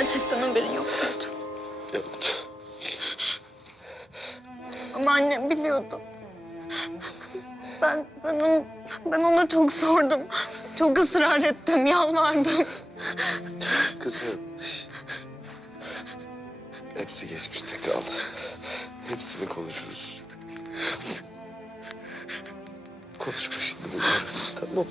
gerçekten haberin yok muydu? Yoktu. Ama annem biliyordu. Ben ona çok sordum. Çok ısrar ettim, yalvardım. Kızım. Hepsi geçmişte kaldı. Hepsini konuşuruz. Konuşma şimdi bunları. Tamam.